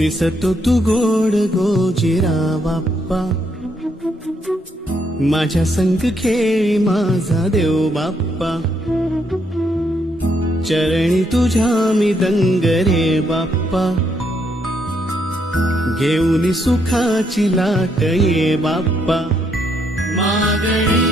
दिसतो तू गोड गोजिरा बाप्पा, माझ्या संग खेळी माझा देव बाप्पा, चरणी तुझ्या मी दंग रे बाप्पा, घेऊन सुखाची लाट ये बाप्पा, मागणी